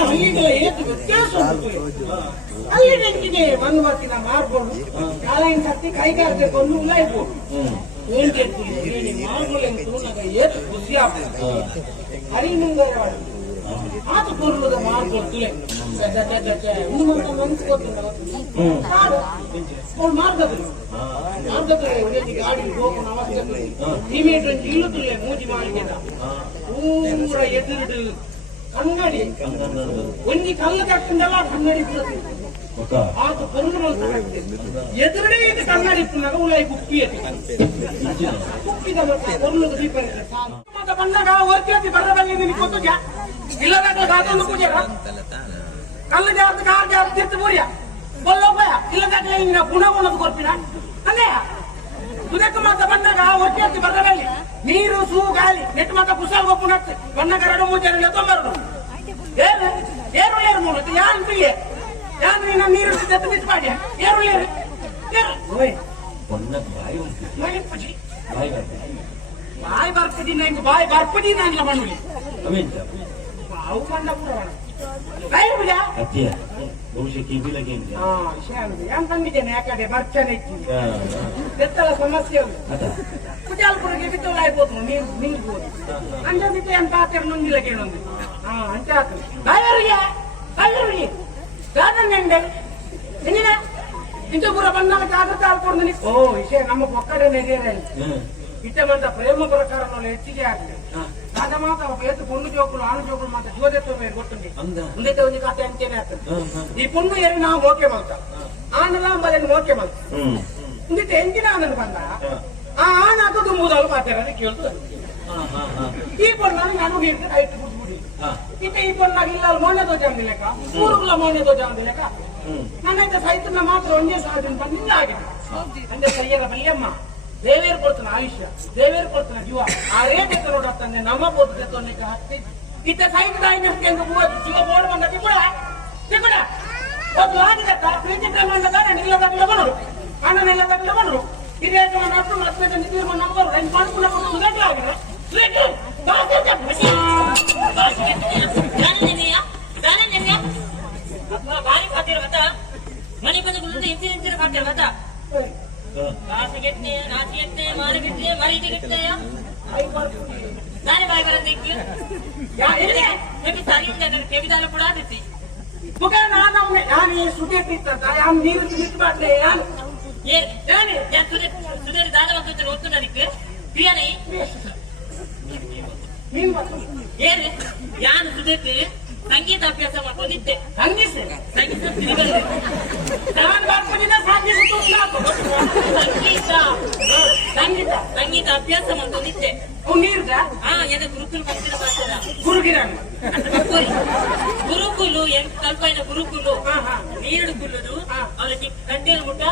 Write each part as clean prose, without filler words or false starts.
ಹಳ್ಳಿಗಳ ಏತು ವ್ಯತ್ಯಾಸ ಅಲ್ಲಿ ನೆಂಟಿಗೆ ಮನ್ವತ್ತಿನ ಮಾರ್ಬೋದು ಕಾಲಿನ ಕತ್ತಿ ಕೈಗಾರದೆ ಕೊಂಡು ಉಲಾಯ್ಬೋದು ಏನ್ ಕೇಳ್ತೀವಿ ಮಾರ್ಗೋಲೆಂದು ನನಗೆ ಏತು ಖುಷಿ ಆಗ್ತದೆ ಹರಿಮುಂಗರ ಆತ ಕೊರ್ಲದ ಮಾರ್ಗೊತ್ತಲೆ ಇನ್ನೊಂದು ಮನಸ್ಸು ಗೊತ್ತಿಲ್ಲ ಮಾರ್ಗದಲ್ಲಿ ಉಳಿದ ಗಾಡಿ ಹೋಗೋಣ ಅವಶ್ಯಕತೆ ಇಮಿಡಿಯೇಟ್ ಇಲ್ಲುತ್ತಲೇ ಮೂಜಿ ಮಾಡಿದ ಊರ ಎದುರು ಕನ್ನಡಿ ಒಂಜಿ ಕಲ್ಲು ಕಟ್ಟಿಂದಲ್ಲ ಕನ್ನಡಿ ಆತ ಕೊರ್ಲು ಎದುರೇ ಇದು ಕನ್ನಡಿ ಪುನಗ ಉಳಾಯಿ ಕುಕ್ಕಿದ ಮತ್ತೆ ಕೊರ್ಲದ ದೀಪ ಬಂದಾಗ ವರ್ತಿ ಬರದಲ್ಲಿ ನಿನಗೆ ಗೊತ್ತು ಇಲ್ಲದ ಗಾದನ್ನು ಪೂಜೆರ ಕಲ್ಲು ಜಾರ್ದು ಕಾರ್ ಜಾರ್ದು ತಿರ್ತು ಪೂರ್ಯ ಬಲ್ಲೋಪಯ ಇಲ್ಲದ ಹಿಂಗಿನ ಪುನಃ ಕೊಡ್ತೀನ ಅಲ್ಲೇ ಉದಕ್ಕೆ ಮಾತ್ರ ಬಂದಾಗ ಹೊಟ್ಟೆ ಬರದಲ್ಲಿ ನೀರು ಸೂ ಗಾಳಿ ನೆಟ್ಟು ಮಾತ್ರ ಕುಸಾಲ್ ಗೊಪ್ಪು ಬಣ್ಣಗ ಎರಡು ಮೂಜಾರ ತೊಂಬರು ಏನು ಏರುಳ್ಳೇರು ಮೂಲಕ ಯಾನ್ ಪ್ರಿಯೆ ಯಾನ್ ನೀನು ನೀರು ಜೊತೆ ಮಿಸ್ ಮಾಡಿ ಏರುಳ್ಳೇರು ಬಾಯಿ ಬರ್ಪದಿ ನಂಗೆ ಬಾಯಿ ಬರ್ಪದಿ ನಾನು ಮಣ್ಣುಲಿ ಅವು ಕಂಡ ಕೂಡ ತಂದಿದ್ದೇನೆ ಯಾಕಡೆ ಬರ್ಚನೆ ಎತ್ತಲ ಸಮಸ್ಯೆ ಕುಜಾಲ್ಪುರಗೆ ಬಿತ್ತೋಲ ಆಗ್ಬೋದು ನೀರು ನಿಲ್ಬೋದು ಅಂಜದಿತ್ತೆ ಅಂತ ಆತರ ನುಂಗಿಲ್ಲ ಕೇಳೊಂದು ಅಂತ ಆಗ್ತದೆ ಕಾಯರಿಗೆ ಗಾದನ್ನೆಂಡೆ ಹೆಂಗಿನ ಇಂಥ ಪೂರ ಬಂದಾಗ ಜಾಗ್ರತೆ ಆಡ್ಕೊಂಡು ಓ ವಿಷಯ ನಮ್ಮ ಪಕ್ಕಡೆ ನೆಗೆಯಲ್ಲಿ ಇಟ್ಟ ಬಂದ ಪ್ರೇಮ ಪ್ರಕಾರ ಹೆಚ್ಚಿಗೆ ಆಗ್ತದೆ ಆಗ ಮಾತ್ರ ಏತು ಪೊಣ್ಣು ಜೋಕುಲು ಆಣು ಜೋಕುಲು ಮಾತ್ರ ಜೋದೆತ್ತು ಗೊತ್ತುಂಟೆ ಮುಂದೆ ಒಂದು ಕಥೆ ಅಂತೇನೆ ಆಗ್ತದೆ ಈ ಪೊಣ್ಣು ಏರಿ ನಾವು ಮೋಕೆ ಮಾಡ್ತ ಆನಲ್ಲ ಅಂಬಲ್ಲಿ ಮೋಕೆ ಮಾಡ್ತ ಮುಂದಿಟ್ಟು ಎಂಜಿನ ಆನಂದ್ ಬಂದ ಆ ಆನ ಅದು ತುಂಬುದಲು ಮಾತಾಡೋದು ಕೇಳ್ತು ಈ ಪೊಣ್ಣು ನಾನು ನೀರು ಐಟು ಬಿಟ್ಬಿಡಿ ಇತ್ತ ಈ ಪೊಣ್ಣಾಗ ಇಲ್ಲ ಮೋನೆ ದೋಜ ಅಂದಿಲೆಕ್ಕ ಊರುಗಳ ಮೋನೆ ದೋಜ ಅಂದಿಲೆಕ್ಕ ನನ್ನೈತೆ ಸೈತನ್ನ ಮಾತ್ರ ಒಂದೇ ಸಾಧಿನ ಬಂದಿಲ್ಲ ಆಗಿದೆ ಅಂದ್ರೆ ಸರಿಯಾದ ಬಲ್ಯಮ್ಮ ದೇವೇರು ಕೊಡ್ತಾನೆ ಆಯುಷ್ಯ ದೇವೇರು ಕೊಡ್ತಾನೆ ಜೀವ ಆ ರೇಟ್ ಎತ್ತ ನೋಡತ್ತಾನೆ ನಮ್ಮ ಬೋಟ್ ತೆತ್ತೋನಿಕ ಹತ್ತಿ ಇತ್ತ ಸೈಟ್ ದಾಯಿನಕ್ಕೆ ಅಂತ ಜೀವ ಬೋರ್ಡ್ ಬಂದ ತಿಗುಡ ಒಂದು ಆಗಿದಕ್ಕ ಪ್ರೀತಿ ಪ್ರಮಾಣದ ನಿಲ್ಲದಾಗಲ ಬಂದರು ಅಣ್ಣನೆಲ್ಲದಾಗಲ ಬಂದರು ಹಿರಿಯ ನಟ್ಟು ಮತ್ತೆ ನೀರು ನಂಬರು ರೈನ್ ಮಾಡ್ಕೊಂಡು ಸುಗಂಧ ಆಗಿದೆ ಭಾರಿ ಖಾತಿರ ಮತ ಮನೆ ಬಂದು ಇಂಚಿನ ಖಾತಿರ ಮತ ನಾಚಿಗೆಟ್ಟೆ ಮಾರಿಗೆಟ್ಟೆ ಮರಿಗೆಟ್ಟೆಯ ನಾನೇ ಬಾಯಿ ಬರೋದಕ್ಕೆ ಕೆವಿದಾರ ಕೂಡ ಆದಿತ್ತಿ ಮುಖ ನಾನು ಸುದೇ ನೀರು ಮಿಸ್ ಮಾಡ್ಲೆ ಸುದೇರಿ ದಾನ ಅಂತ ಓದ್ತು ನನಗೆ ಪ್ರಿಯನೇ ಏನು ಯಾನು ಸುದೇತಿ ಸಂಗೀತ ಅಭ್ಯಾಸ ಮಾಡ್ಕೊಂಡಿದ್ದೆ ಸಂಗೀತ ಅಭ್ಯಾಸ ಮಾಡ್ಕೊಂಡಿದ್ದೆ ಎದ ಗುರುಕುಲು ಬರ್ತಿರ ಮಾಡ್ತಾರ ಗುರುಕುಲು ಎಂಟು ಕಲ್ಪೈನ ಗುರುಕುಲು ನೀರು ಕುಲ್ಲುದು ಅವ್ರಿಗೆ ಗಂಟೆಯ ಮುಟ್ಟ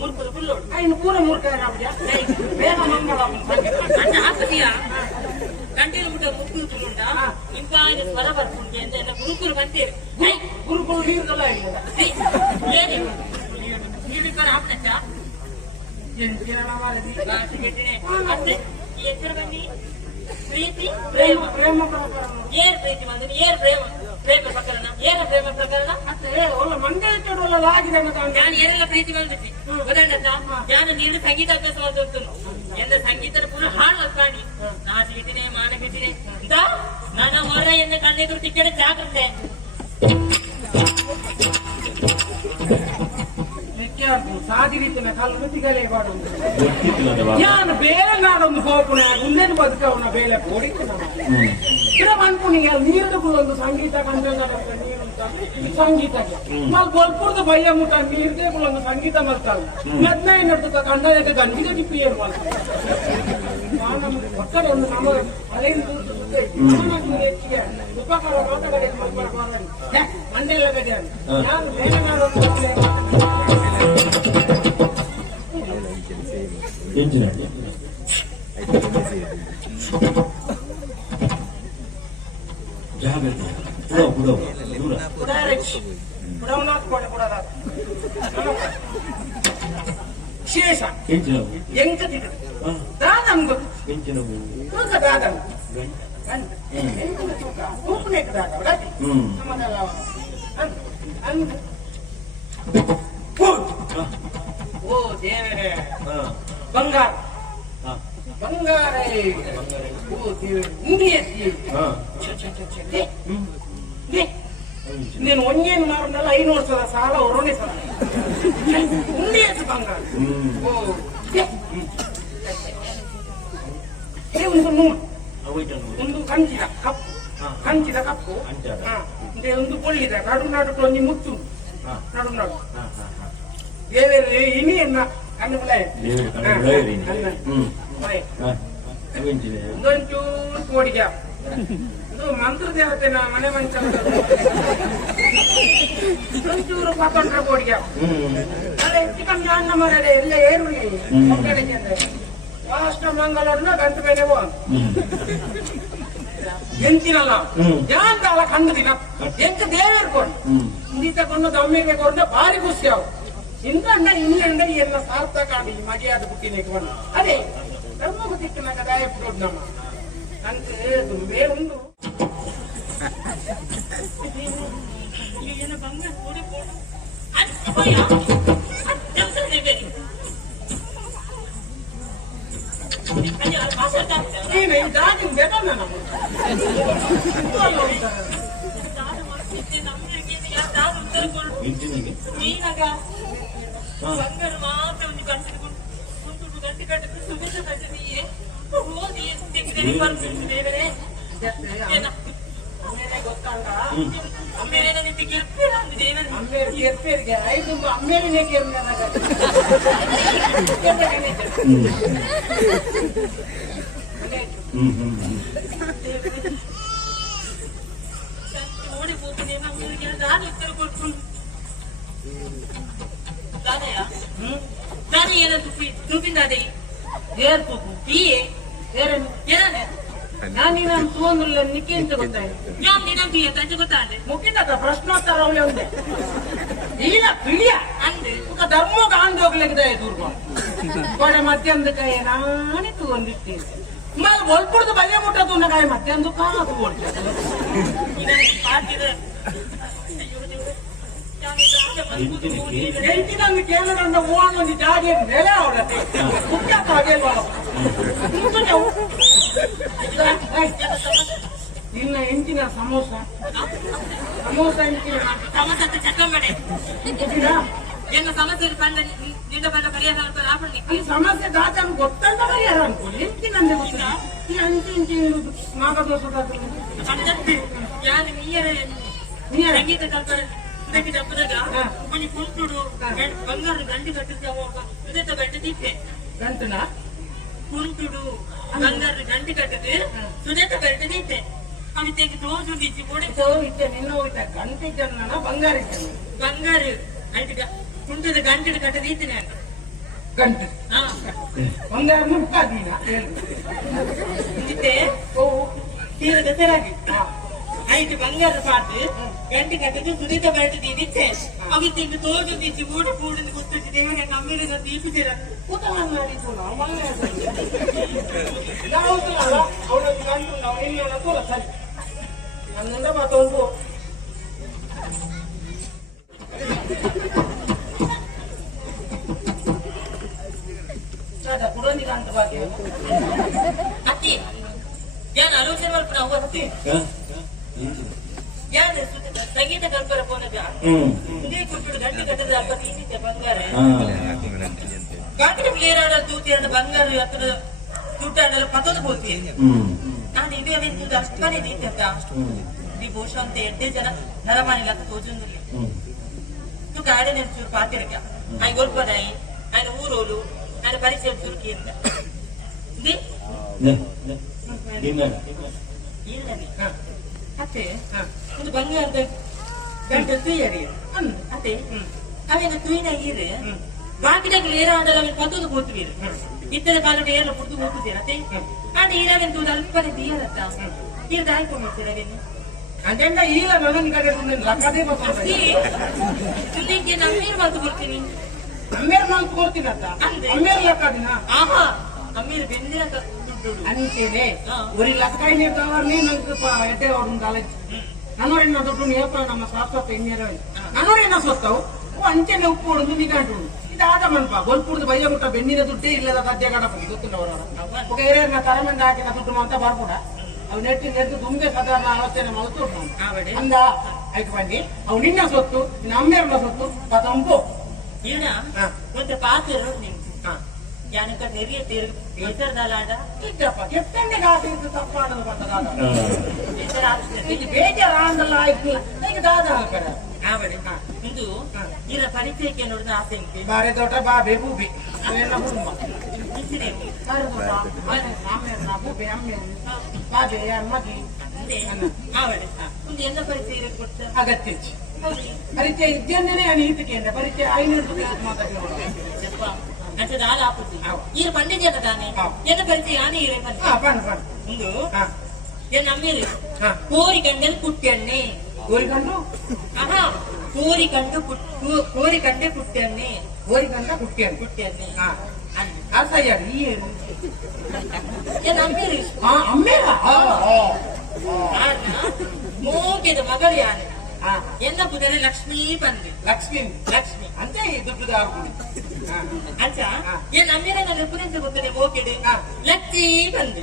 ಮುರ್ಕುಲು ಕುಲ್ಲೋಡು ಇನ್ನು ಪೂರ ಮೂರ್ಖ ಬೇಗ ಮಂಗಳ ಹಾಕದಿಯ ಗಂಟೆಯ ಮುಟ್ಟ ಮುರ್ಕುಲು ಕುಲ್ಲುಂಟ ಇಂಪಾಯಿನ ಸ್ವರ ಬರ್ಕೊಂಡು ಅಂತ ಎಲ್ಲ ಗುರುಕುಲು ಬಂತೀರಿ ಗುರುಕುಲು ನೀರುಲ್ಲ ಏನಿ ನೀರು ಹಾಕ್ತ ಮತ್ತೆ ಎಚ್ಚರ ಬನ್ನಿ ಪ್ರೀತಿ ಪ್ರೇಮ ಪ್ರಕರಣ ಏರ್ ಪ್ರೀತಿ ಬಂದ್ರೆ ಏರ್ ಪ್ರೇಮ ಪ್ರಕರಣ ಏನ ಪ್ರೇಮ ಪ್ರಕರಣ ಒಳ್ಳೆ ಮಂಡ್ಯ ಚಡುವಲ್ಲ ಆಗಿದೆ ನಾನು ಏನೆಲ್ಲ ಪ್ರೀತಿ ಬಂದಿದ್ವಿ ಗೊತ್ತಾಯ್ತ ನಾನು ನೀನು ಸಂಗೀತ ಅಭ್ಯಾಸ ಮಾಡ್ತು ಎಂದ ಸಂಗೀತದ ಪುನಃ ಹಾಡು ಕಾಣಿ ನಾಚಿಗಿದ್ದೀನಿ ಮಾನಗಿದ್ದೀನಿ ನನ್ನ ಹೊರ ಎಂದ ಕಣ್ಣೆದುರು ತಿಕ್ಕಡೆ ಜಾಗ್ರತೆ ಸಾಧಿರಿತಿನ ಕಲ್ಲುತಿಗಲೇ ಮಾಡುವುದು ನಾನು ಬೇರೆ ನಾಡೊಂದು ಹೋಗುಣ ಮುಂದೇನು ಬದುಕವನ ಬೇಲೆ ಹೊಡಿತು ಅನ್ಕೊಂಡಿ ನೀರುಗಳೊಂದು ಸಂಗೀತ ಕಂಡ ನೀರು ಸಂಗೀತಕ್ಕೆ ಗೊಲ್ಪುರದ ಭಯ ಮುಟ್ಟ ನೀರ್ದೇಗಳೊಂದು ಸಂಗೀತ ಮಾಡ್ತಾರೆ ಮೆದ್ನ ನಡ್ತ ಕಂಡ ಗಂಡಿಗೆ ಟಿಪ್ಪಿ ಏನ್ ಮಾಡ್ತಾರೆ ಒಕ್ಕಡೆ ಒಂದು ನಮ್ಮ ಅಲೆಯಿಂದ ಹೆಚ್ಚಿಗೆ ಉಪಕಾರ ಮಾತುಗಡೆ ಮಂಡೆಲ್ಲ ಗಡೆ ನಾನು ಬೇರೆ ನಾಡೊಂದು ಶೇಷ ಎಂಕ ದಾದನ್ ದಾದನ್ ಓ ದೇವರೇ ಬಂಗಾರ ಬಂಗಾರ ಓ ದೇವರೇ ಉಂಡಿ నేను ಒಂದೇನು ಮಾರಲ್ಲ 500 ಸಲ ಸಾಲ ಹೊರನೇ ಸಲ ಉಂಡಿ ಎತ್ತು ಬಂಗಾರ ಓ ಒಂದು ನೂರು ಒಂದು ಕಂಚಿದ ಕಪ್ಪು ಒಂದು ಕೊಳ್ಳಿದ ನಡು ಒಂದು ಮುತ್ತು ನಡು ದೇವರೇ ಇನಿಯನ್ನ ಕಣ್ಣುಗಳ ಒಂದೊಂಚೂರು ಕೋಡಿಗೆ ಇದು ಮಂತ್ರ ದೇವತೆನ ಮನೆ ಮಂಚ ಒಂಚೂರು ಪಾಕೊಂಡ್ರ ಕೋಡಿಗೆ ಅದೇ ಚಿಕನ್ ಅನ್ನ ಮರದೆ ಎಲ್ಲ ಏರುಳ್ಳಿ ಕಡೆಗೆ ಅಂದ್ರೆ ಲಾಸ್ಟ್ ಮಂಗಳೂರಿನ ಗಂಟು ಮೇಲೆ ಎಂತಿನಲ್ಲ ಯಾಂತಾಲ ಕಂಡು ದಿನ ಎಂಕ ದೇವೇರು ಕೊಂಡು ಇಂದಿತ ಕೊಂಡು ದಮ್ಮಿಗೆ ಕೊಂಡು ಭಾರಿ ಖುಷಿ ಅವು ಇಂದ ಇನ್ನಂಡ ಎಲ್ಲ ಸಾರ್ಥಕ ಆಡಿ ಮಜೆಯಾದ ಬುಟ್ಟಿನ ಕೊಂಡು ಅದೇ ಧರ್ಮకు తిక్కినాక దాయపుడమ్మా అంటే దుమ్మే ఉండు ನಾನು ತಗೊಂಡ್ರಲ್ಲ ನಿಕ್ಕಿ ಅಂತ ಗೊತ್ತಾಯ್ತು ಮುಖ್ಯದ ಪ್ರಶ್ನೋತ್ತರ ఉంది ಇಲ್ಲ ಪಿಳಿಯ ಅಂದ್ರೆ ಧರ್ಮ ಕಾಂಡ್ ಹೋಗ್ಲಿಕ್ಕೆ ದೂರ್ಮ ಕೊಡೆ ಮಧ್ಯಾಹ್ನದಕಾಯ ನಾನೇ ತಗೊಂಡಿರ್ತೀನಿ ಮಲ್ ಒಲ್ಪುಡ್ದು ಬಗೆ ಮುಟ್ಟದು ನಗಾಯ ಮಧ್ಯಾಹ್ನದ ಕಾದು ಓಡ್ತಾರೆ ಎಂಟಿನಲ್ಲಿ ಕೇಂದ್ರದ ಓನ್ ಒಂದು ಜಾಗೆ ನೆಲೆ ಅವರತ್ತೆ ಮುಖ್ಯ ನಿನ್ನ ಎಂಟಿನ ಸಮೋಸ ಎಂಟಿನ ಸಮಸ್ಯೆ ಸಮಸ್ಯೆ ದಾಖಲು ಗೊತ್ತಂತ ಪರಿಹಾರ ಅನ್ಕೊಳ್ಳಿ ಎಂಟಿನಂದೆ ಗೊತ್ತಿಲ್ಲ ಎಂಟಿ ನಾಗದೋಷದ ಸಂಗೀತ ಕಲ್ಪನೆ కొన్ని కుంటుడు బంగారు గంటి కట్టిద్దాము గంట తీస్తే గంటన కుంటుడు బంగారు గంటి కట్టిది సునేత గంట తీస్తే అవి తెగి రోజు తీసి కూడా ఇచ్చే నిన్న గంట ఇచ్చాను బంగారు ఇచ్చాను బంగారు అయితే కుంటుడు గంటడు కట్ట తీస్తే నేను గంట బంగారు ముక్కదీనా ఇస్తే ఓ తీరద తెరాగి అయితే బంగారు పాటు గంటి కట్టదు సునీత బయట తీస్తే అవి తిండి తోడు తీసి మూడు పూడిని గుర్తొచ్చి దేవుని నమ్మిన తీపిచ్చారు నన్ను మా తోడు పురోని కాంత బాగా అత్తి నేను ఆలోచన వరకు నవ్వత్తి ಸಂಗೀತ ಕಲ್ಪರ ಪೋನದ ಇದೇ ಕುಟ್ಟು ಗಂಟೆ ಕಟ್ಟದ ಅಪ್ಪ ತೀಸಿದ್ದೆ ಬಂಗಾರ ಗಂಟೆ ಪ್ಲೇಯರ್ ತೂತಿ ಅಂತ ಬಂಗಾರ ಹತ್ರ ದುಡ್ಡಾಡಲು ಪತ್ತೊಂದು ಹೋಗ್ತೀನಿ ನಾನು ಇದೇ ವೆಂದು ಅಷ್ಟನೇ ನಿಂತ ಈ ಬಹುಶಃ ಅಂತ 8 ಜನ ನರಮಾನಿಗೆ ತೋಜುಂದಿಲ್ಲ ತು ಕಾಡೆ ನೆಚ್ಚೂರು ಪಾತಿರಕ ఆయన గొల్పడాయి ఆయన ఊరోలు ఆయన పరిచయం చురుకి ಅಂತ ಅತ್ತೆ ಒಂದು ಬಂಗಾರದ ಗಂಟೆ ತುಯ್ಯರಿ ಅತ್ತೆ ಅವೇನು ತುಯ್ನ ಈರು ಬಾಕಿದಾಗ ಏರಾಡಲ್ಲ ಅವನು ಪತ್ತೊಂದು ಕೂತುವೀರು ಇತರ ಕಾಲದ ಏರ ಪುಡ್ದು ಕೂತಿದ್ದೀರ ಅತ್ತೆ ಆದ್ರೆ ಈರವೆಂತ ಅಲ್ಪನೆ ತೀಯರತ್ತ ಈಗ ದಾಯ್ಕೊಂಡ್ಬಿಡ್ತೀರ ಅವೇನು ಅದೆಲ್ಲ ಈಗ ನನಗೆ ಕಡೆ ಲಕ್ಕದೇ ನಿಮಗೆ ನಮ್ಮೇರು ಮಾತು ಕೊಡ್ತೀನಿ ಅಮ್ಮೇರು ಮಾತು ಕೊಡ್ತೀನಿ ಅಂತ ಅಮ್ಮೇರು ಲಕ್ಕದಿನ ಆಹಾ ಅಮ್ಮೇರು ಬೆಂದಿನ అంతేనే ఒరి లక్కై ನೀರು ತವರ್ನಿ ನಂಗೆ ಎಡ್ಡೆ ಅವ್ರನ್ನ ಕಾಲೇಜ್ ನನ್ನೋಡಿ నా ದುಡ್ಡು ಏಪ್ರಿಲ್ ನಮ್ಮ ಶಾಶ್ವತ ಇನ್ನೇರ ನನ್ನೋಡಿ ನಾ ಸೊತ್ತವು ಅಂಚೆನೆ ಉಪ್ಪು ಹೊಡೆದು ನಿಗಾಂಟು ಇದು ಆಟ ಮನ್ಪ ಗೊಲ್ಪುಡ್ದು ಬಯ್ಯ ಮುಟ್ಟ ಬೆನ್ನಿನ ದುಡ್ಡೇ ಇಲ್ಲದ ಗದ್ದೆ ಗಡಪಲ್ಲಿ ಗೊತ್ತಿಲ್ಲವರ ఒక ఏరియా తరమంది ఆకిన దుడ్డు అంతా పడకుండా అవి నెట్టు దుమ్మే సాధారణ ఆలోచన మలుతూ అందా అయితే పండి అవి నిన్న సొత్తు నిన్న అమ్మేరుల సొత్తు పతంపు ఈయన కొంత పాత్ర ಯಾನಕ ನೆರಿಯ ಹೆಸರ್ದಲ್ಲಾಡ చెప్తండి కాదు ఇది తప్ప ఆడదు పంటదాదా ఇది ಬೇಜಾರ ಆಂದಲ್ಲ ಆಯ್ತು ಈಗ ದಾದಾ ಕಡ ಆವಡೆ ಇಂದು ಇರ ಪರಿಚಯಕ್ಕೆ ನೋಡಿದ ಆಸೆ ಉಂಟು ಬಾರೆ ದೊಡ್ಡ ಬಾಬೆ ಬೂಬಿ ಅವೆಲ್ಲ ಕುಟುಂಬ ಇಸಿದೆ ಬಾರೆ ದೊಡ್ಡ ಆಮೇಲೆ ಬೂಬೆ ಅಮ್ಮೆ ಬಾಬೆ ಮಗಿ ಆವಡೆ ಒಂದು ಎಲ್ಲ ಪರಿಚಯ ಕೊಡ್ತ ಅಗತ್ಯ ಪರಿಚಯ ಇದ್ದೇನೆ ನೀತಿಕೆ ಅಂತ ಪರಿಚಯ 500 ರೂಪಾಯಿ ಮಾತಾಡಿ అంటే దాని ఆపుద్ది ఈయన పండించే కదానే ఎంత పరిచయం కానీ ముందు నేను నమ్మేది కోరికండని పుట్టాన్ని కోరికంటే పుట్టాన్ని పుట్టాన్ని అసయ్యాడు నేను నమ్మేది అమ్మేరా మోకేది మగడు యాని என்ன புதனை லக்ஷ்மி பந்து లక్ష్మి లక్ష్మి అంతే ఈ దుడ్డు దారుకుంది అచ్చా ఏ నమ్మిన నన్ను ఎప్పుడు నుంచి పోతుంది ఓకేడు లక్ష్మి బందు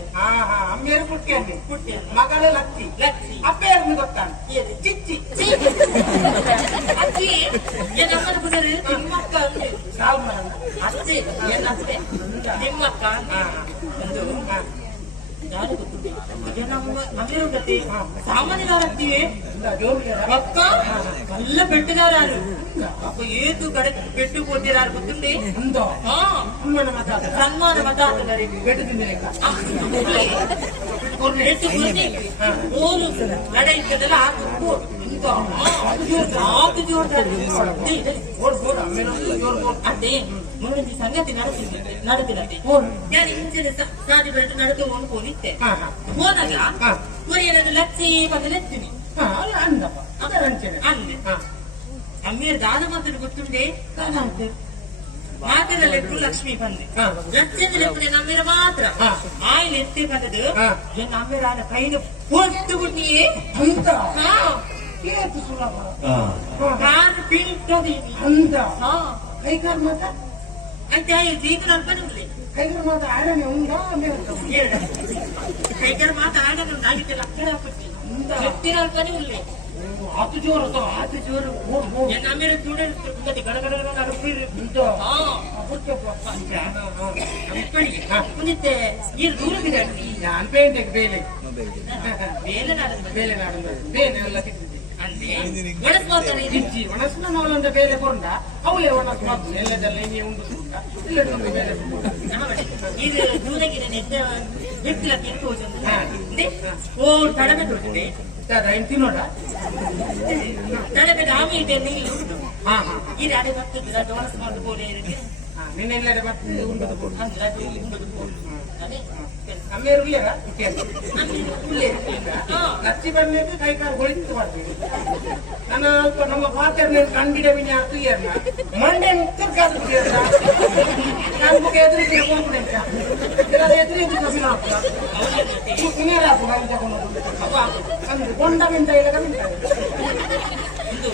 అమ్మేరు పుట్టాను పుట్టాను మగడు లక్ష్మి లక్ష్మి అప్పేరు మీద వస్తాను చిచ్చి అచ్చి ఏ నమ్మన పుదరు నిమ్మక్క అచ్చే ఏ నచ్చే నిమ్మక్క బందు ನಾನು ಗೊತ್ತಿದೆ ಅಲ್ಲಿರುಂಟೆ ಸಾಮಾನ್ಯದಾರತ್ತೀವಿ ಪಕ್ಕ ಕಲ್ಲ ಬೆಟ್ಟದಾರು ಅಪ್ಪ ಏತು ಕಡೆ ಬೆಟ್ಟು పోతేరారు గుర్తుంది సన్మాన మతాతున్నారు ಬೆಟ್ಟು ತಿಂದಿಲ್ಲ ಓಲು ನಡೆ ಇದ್ದದಲ್ಲ ಆಕು ಜೋರ್ದಾರು అంటే మూడు సంగతి నడుతున్నది నేను ఇంచిన సాటి పెట్టి నడుతూ పోనిస్తే పోనగా కొరియనది లక్షి పదలెత్తిని అంది అమ్మేరు దానమంతుడు గుర్తుండే మాటల లెక్కు లక్ష్మీ పంది లక్ష్మి లెక్కు నేను అమ్మేరు మాత్రం ఆయన ఎత్తే పదదు నేను అమ్మేరు ఆయన పైన పొట్టుకుంటే పింటది కైకారు మాత అయితే జీవితం అర్థం లేదు కైకారు మాత ఆడనే ఉందా కైకారు మాత ఆడనే ఉంది అయితే అక్కడ చెప్తిన పని ఉంది అతి జోరు నేను అమ్మేరు చూడండి గడగడ ಮುಂದಿತ್ತೆ ಈ ದೂರವಿದೆ ಅನ್ಪೇಂಟೆ ಬೇಲೆ ಬೇಲೆ ನಾಡು ಬೇಲೆ ಎಲ್ಲ ಸಿಗ್ತದೆ ಒಣಸ್ ಮಾಡ್ತಾರೆ ಒಣಸ್ನ ನಾವೊಂದು ಬೇಲೆ ಕೊಂಡ ಅವಳೇ ಒಣಸ್ ಮಾಡ್ತಾರೆ ಎಲ್ಲದಲ್ಲ ಹಿಂಗೆ ಉಂಟು ಇಲ್ಲದೊಂದು ಬೇಲೆ ಇದು ದೂರಗಿದೆ ವ್ಯಕ್ತಿಲ ತಿಂದು ಓ ತಡಮೆ ತೋರಿಸಿದೆ ತಿನ್ನೋಡ ತಡಮೆ ಆಮೇಲೆ ನೀರು ಇದು ಅಡೆ ಬರ್ತದೆ ಒಣಸ್ ಮಾಡಿ ಬೋಲೆ ನಿನ್ನೆಲ್ಲಡೆ ಮತ್ತೆ ಉಂಟು ಅದೇ ಅಮ್ಮೇರು ಉಳ್ಳೇರ ಕಚ್ಚಿ ಬಂದಿದ್ದು ಕೈಕಾಲು ಹೊಳಿತು ಮಾಡ್ತೀವಿ ನಾನು ಅಲ್ಪ ನಮ್ಮ ಪಾತ್ರೆ ಕಂಡಿಡ ಬಿನಿ ಇಯರ್ನ ಮಂಡೆ ತುರ್ಕಾದು ನಾನು ಬುಕ್ ಎದುರಿಗೆ ಹೋಗ್ಬಿಡ ಎದುರಿಗೆ ಕಬ್ಬಿನ ಹಾಕ್ತೀರ ಹಾಕು ನಾನು ತಗೊಂಡು ಅಂದ್ರೆ ಕೊಂಡ ಮಿಂಟ ಇಲ್ಲ ಇದು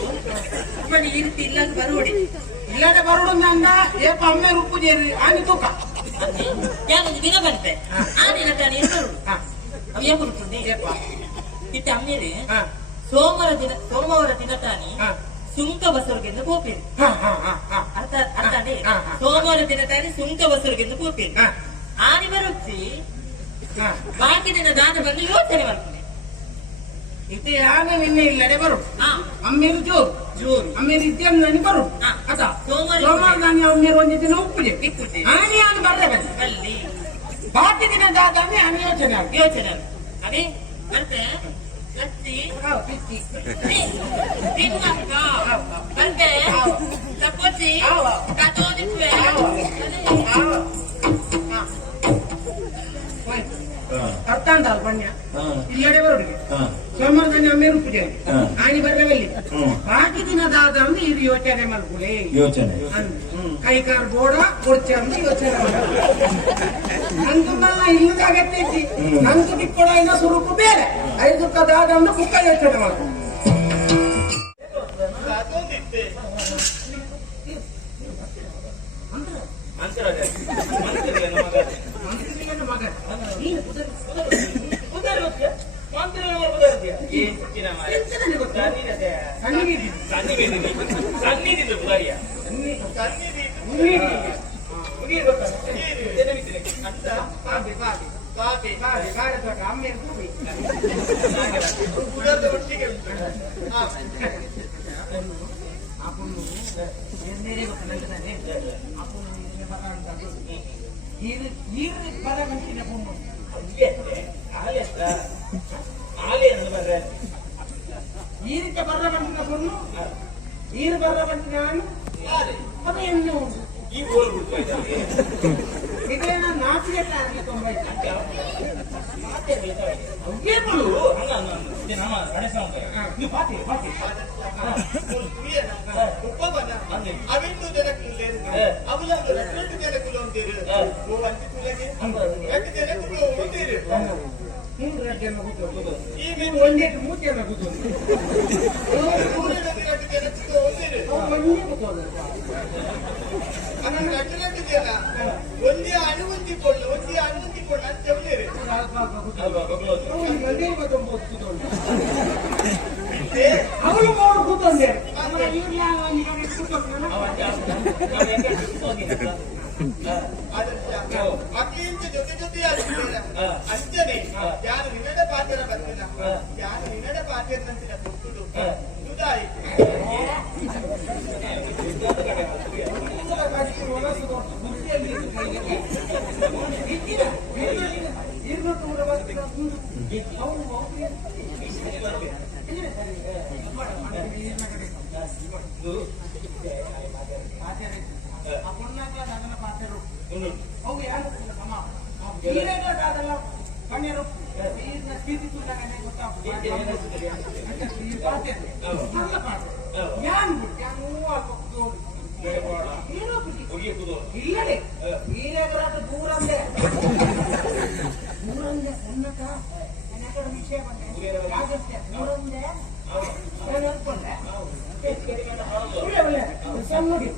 ಈ ರೀತಿ ಇಲ್ಲ ಬರುವಡಿ ಇಲ್ಲದೆ ಬರುವುದಂದ ಏಪ ಅಮ್ಮೆ ರುಪ್ಪು ಜೇರಿ ಆನೆ ತೂಕ ಯಾವೊಂದು ದಿನ ಬಂತೆ ಆ ದಿನ ತಾನು ಇರ್ತರು ಅವು ಏನ್ ಬರುತ್ತದೆ ಇತ್ತ ಅಮ್ಮೇಲೆ ಸೋಮವಾರ ದಿನ ತಾನಿ ಸುಂಕ ಬಸವರಿಗೆಂದು ಹೋಗ್ತೇನೆ ಅರ್ಥ ಅದೇ ಸೋಮವಾರ ದಿನ ತಾನಿ ಸುಂಕ ಬಸವರಿಗೆಂದು ಹೋಗ್ತೇನೆ ಆನೆ ಬರುತ್ತಿ ಬಾಕಿ ದಿನ ದಾನ ಬಂದು ಯೋಚನೆ ಮಾಡ್ತೇನೆ ಇದು ಆನೆ ನಿನ್ನೆ ಇಲ್ಲಡೆ ಬರು ಅಮ್ಮೇರು ಜೋರು ಅಮ್ಮೇರು ಇದ್ದೇನೆ ಬರು ಅದ ಸೋಮವಾರ ನಾನು ಅಮ್ಮೇರು ಒಂದು ದಿನ ಉಪ್ಪುಜೆ ಆನೆ ಆನೆ ಬರ್ರೆ ಅಲ್ಲಿ ಬಾಕಿ ದಿನ ದಾದಾನೆ ಆನೆ ಯೋಚನೆ ಅದೇ ಮತ್ತೆ ಲಚ್ಚಿ ಮತ್ತೆ ತಪ್ಪಚ್ಚಿ ಕತ್ತೋದಿತ್ವೆ ಅರ್ಥ ಅಂತ ಅಲ್ಪಣ್ಯ ಇಲ್ಲಡೆ ಬರೋಡಿಗೆ ಸೋಮವಾರ ನಾನು ಅಮ್ಮೇರು ಪೂಜೆ ಆನೆ ಬರ್ರೆ ಬಾಕಿ ದಿನದಾದ ಇದು ಯೋಚನೆ ಮಾಡ್ಕೊಳ್ಳಿ ಯೋಚನೆ ಕೈಕಾಲು ಬೋಡ ಕೊಡ್ಚೆ ಅಂತ ಯೋಚನೆ ನಂದು ಇಲ್ಲದ ಅಗತ್ಯ ಐತಿ ನಂದು ಬಿಕ್ಕೊಡ ಇನ್ನ ಸ್ವರೂಪ ಬೇರೆ 5 ರೂಪಾಯಿದಾದ ಅಂದ್ರೆ ಕುಕ್ಕ ಯೋಚನೆ ಮಾಡ್ಕೊಂಡು ఈరిక బర్ర పంటిన పొన్ను ఈరు బర్ర పంటినాను అదే ఎన్నో ఈ ఊరు ఇదేనా నాటి ఎట్లా 90 ఏములు ನಮ್ಮ ಗಣೇಶ ನೀವು ಪಾತಿ ಪಾತಿ ಅವಿಂದು ಜನಕ್ಕೆ ಅವಲಂಬ 2 ಜನಕ್ಕೆ ಅಂತೀರಿ ಓ ಅಂತಿ ತುಲಗೆ 8 ಜನಕ್ಕೆ ಅಂತೀರಿ ಹಿಂಗ್ ಜನ ಕೂತು ಈಗ ಒಂದೇ ಮೂತಿ ಜನ ಕೂತು ಮೂರು ಜನಕ್ಕೆ 2 ಜನಕ್ಕೆ ಅಂತೀರಿ ಒಂದೇ ಕೂತು ಅನನ್ನ 2 ಜನ ಒಂದೇ ಅನುಮತಿ ಕೊಡ್ಲು ಒಂದೇ ಅನುಮತಿ ಕೊಡ್ಲು ಅಂತ ಹೇಳ್ತೀರಿ ಮಂದಿ ಮತ್ತು ಕೂತು ಅವಳು ಮೂರು ಕೂತಂದೆ ಮಕ್ಕಳಿಂದ ಜೊತೆ ಜೊತೆ ಅಂಚನೆ ಯಾರು ನಿನ್ನಡ ಪಾತ್ರ ಬಂದಿಲ್ಲ ಯಾರು ನಿನ್ನಡ ಪಾತ್ರ ನಂತಿನ ಕೊಟ್ಟುದು ದುದಾಯಿ ಇಲ್ಲಡೆ ಈರೆಗರಾಟ ದೂರಂದೆ ದೂರಂದೆ ಸಣ್ಣಕ ನನ್ನ ವಿಷಯ ಬಂದೆ ಯಾಗಷ್ಟೇ ದೂರಂದೆ ನಾನು ಅನ್ಕೊಂಡೆ ಸಣ್ಣಗೆ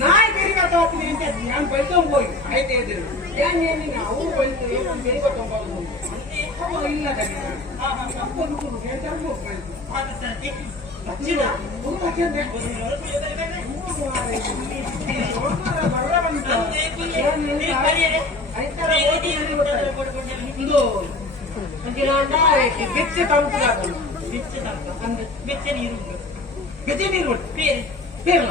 ನಾಯಿ ಬೆರಿಗಟ್ಟ ಹೋಗ್ತೀನಿ ಅಂತ ನಾನು ಬೈತಂಗ್ ಹೋಗಿ ಆಯ್ತು ಇದ್ರು ಏನ್ ಅವ್ರು ಬೈತು ಬೆರಿಗಟ್ಟ ಹೋಗ್ಬೋದು ಇಲ್ಲ ಬೆಚ್ಚ ತಂಪು ಬೆಚ್ಚ ನೀರು ಬೆಚ್ಚ ನೀರು పేర్ల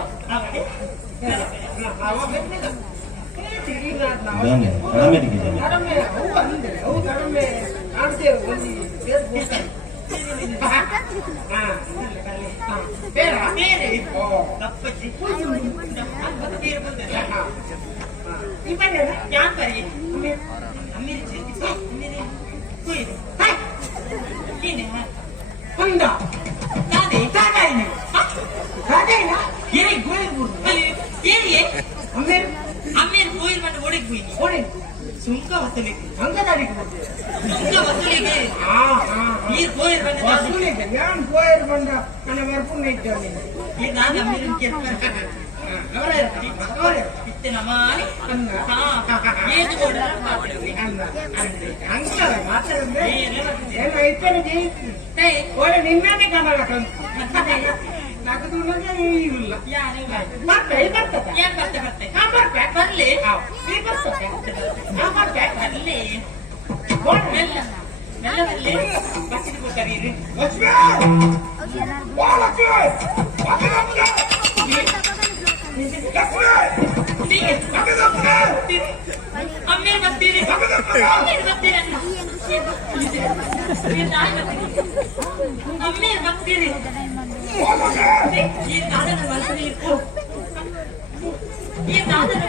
ಅಮ್ಮೇರ್ ಕೋಯಿಲ್ ಬಂದು ಓಡಿಗೆ ಹೋಗಿ ಸುಂಕ ವಸೂಲಿಗೆ ಅಂಗದಾರಿಗೆ ಸುಂಕ ವಸೂಲಿಗೆ ನೀರು ಕೋಯಿಲ್ ಬಂದು ವಸೂಲಿಗೆ ನಾನು ಕೋಯಿಲ್ ಬಂದ ನನ್ನ ಬರ್ಪುಣ್ಣ ಇದ್ದೇನೆ ಈಗ ನಾನು ಅಮ್ಮೇರಿನ ಕೇಳ್ತಾರೆ ಇತ್ತಿನ ಮಾಡಿ ಏನು ಕೂಡ ಮಾತಾಡಿದ್ರೆ ಏನೋ ಇತ್ತೇನೆ ಒಳ್ಳೆ ನಿನ್ನೆ ಕನ್ನಡ ನಗದು ಇಲ್ಲ ಯಾರಿಲ್ಲ ಬರ್ತೆ ಬರ್ತದೆ ಏನ್ ಬರ್ತೆ ಬರ್ತೆ ಹಾ ಬರ್ತೆ ಬರ್ಲಿ ನೀ ಬರ್ತದೆ ಹಾ ಬರ್ತೆ ಬರ್ಲಿ ಮೆಲ್ಲ ಮೆಲ್ಲ ಬರ್ಲಿ ಬಸ್ಸಿಗೆ ಹೋಗ್ತಾರೆ ಲಕ್ಷ್ಮಿ ಓ ಲಕ್ಷ್ಮಿ ಅಮ್ಮೇರ್ ಬರ್ತೀರಿ ಅಮ್ಮೇರ್ ಬರ್ತೀರಿ ಅಮ್ಮೇರ್ ಬರ್ತೀರಿ ಈ ದಾದನ ಮನಸ್ಸಲ್ಲಿ ಇಟ್ಟು ಈ ದಾದನ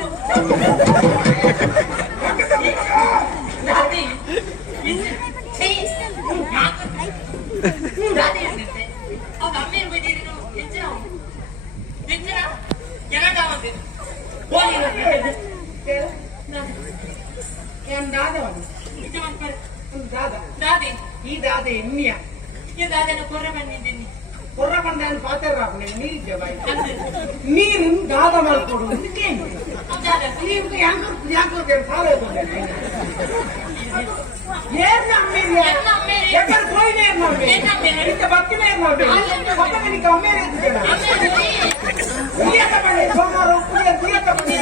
ದಾದಿ ದಾದಿ ಅಂದಿರ್ತೆ ಅವಾಗ ಅಮ್ಮೇರ್ ಬೈದಿರಿ ನಾವು ಹೆಚ್ಚಿನ ಜನಗಾವಂತೆ దాది ఈ దాది ఎన్నియా ఈ దాదన కొర్ర ಬಂದಿದ್ದೀನಿ కొర్ర ಬಂದಾನು ಪಾತರ್ರಾಪ ನೀರಿದ್ದೆ ಬಾಯಿ ನೀರು ದಾದ ಮಾಡ್ಕೊಡು ನೀವು ಯಾಕೆ ಸಾಲ ಏನ್ ಅಮ್ಮೇರಿ ಎಕ್ಕರ್ ಹೋಯ್ನೆ ಇಂತ ಬತ್ತಿನೇ ಕೊಟ್ಟಗೆ ನಿಕ್ಕ ಅಮ್ಮೇರಿ ಕುಡಿಯತ್ತ ಬನ್ನಿ ಸೋಮವಾರ ಕುಡಿಯತ್ತ ಬನ್ನಿ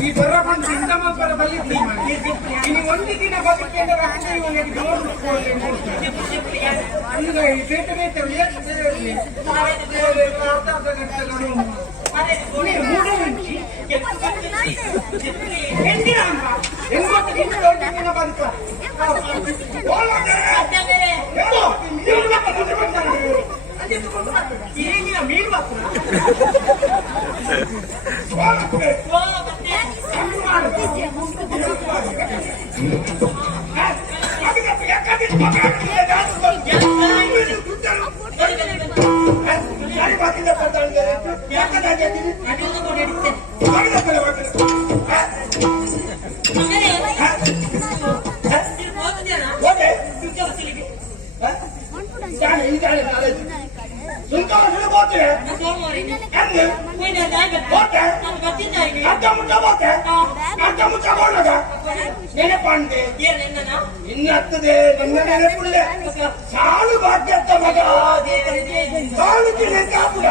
ಈ ಬರಬಂದು ಸಿಂಧಮಾಪುರ ಬಲ್ಲಿದ್ದಿ ಇನ್ನು ಒಂದು ದಿನ ಬದುಕಿದ್ರೆ ಬೇಟೆ ಬೇಟೆ ಅರ್ಧ ಅರ್ಧ ಗಂಟೆ ಹೆಂಗಿನ ಹೆಂಗೊತ್ತು ದಿನ ಬದುಕ ಈಗಿನ ಮೀನು ನೆನಪಂಡೆ ಇನ್ನತ್ತದೆ ನನ್ನ ನೆನಪುಳ್ಳೆ ಸಾಲು ಭಾಗ್ಯತ್ತ ಮಗ ಸಾಲು ತಿನ್ನಕಾಪುರ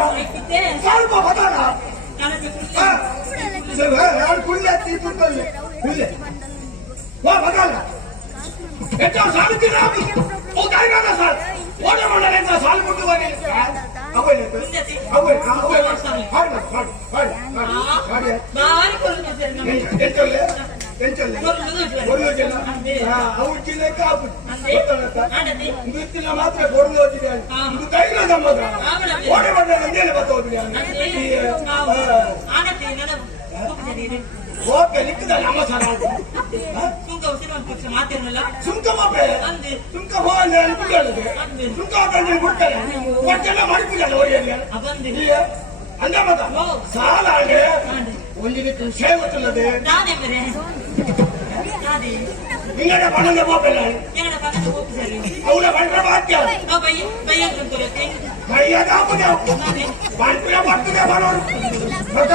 ಸ್ವಲ್ಪ ಬದಲ ಕುಳ್ಳೆ ತೀರ್ಪುಳ್ಳೆ ಕುಳ್ಳೆ ವಾ ಬದಲ ಹೆಚ್ಚು ಸಾಲು ತಿನ್ನಾಮಿ ಓ ಕಾಯಿಗಾದ ಸಾಲ್ ಓಡ ಮಂಡಲ ಸಾಲು ಮುಟ್ಟುವನೆ ಅವಳೆ ಅವಳೆ ಅವಳೆ ಹಾಡು ಹಾಡು ಹಾಡು ಬಾರಿ ಕೊಡುತ್ತೆ ಎಂತಲ್ಲ ಎಂತಲ್ಲ ಕೊಡಲು ಜನ ಅವ್ರ ಜಿಲ್ಲೆ ಕಾಪು ನೃತ್ಯ ಮಾತ್ರ ಕೊಡಲು ಹೋಗಿದೆ ಇದು ಕೈಲ ನಮ್ಮದ ಓಡೆ ಬಂದ ನಂದೇನೆ ಬರ್ತೋದ್ರಿ ಓಕೆ ನಿಕ್ಕದ ನಮ್ಮ ಸರ ಸುಂಕ ಉಸಿರು ಒಂದು ಪಕ್ಷ ಮಾತಿರಲ್ಲ ಸುಂಕ ಮಾಪೆ ಸುಂಕ ಹೋಗಲ್ಲ ಬಿಡೋದು ಸುಂಕ ಹಾಕಂದ್ರೆ ಬಿಡ್ತಾರೆ ಒಟ್ಟೆಲ್ಲ ಮಾಡಿಬಿಡಲ್ಲ ಓರಿಯಲ್ಲಿ ಅಂದ ಮತ ಸಾಲ ಆಡೆ ಒಂದು ರೀತಿ ಸೇವತ್ತಲ್ಲದೆ ನಾನೇ ಬರೇ ನಾದಿ ನಿಂಗಡ ಬಣ್ಣದ ಮಾಪೆಲ್ಲ ಏನಡ ಪಕ್ಕದ ಹೋಗಿ ಸರಿ ಅವಳ ಬಂಡ್ರ ವಾಕ್ಯ ಬಯ್ಯ ಬಯ್ಯ ಅಂತಾರೆ ಬಯ್ಯದ ಹಾಕುದೆ ಬಂಡ್ರ ಬರ್ತದೆ ಬರೋರು ಮತ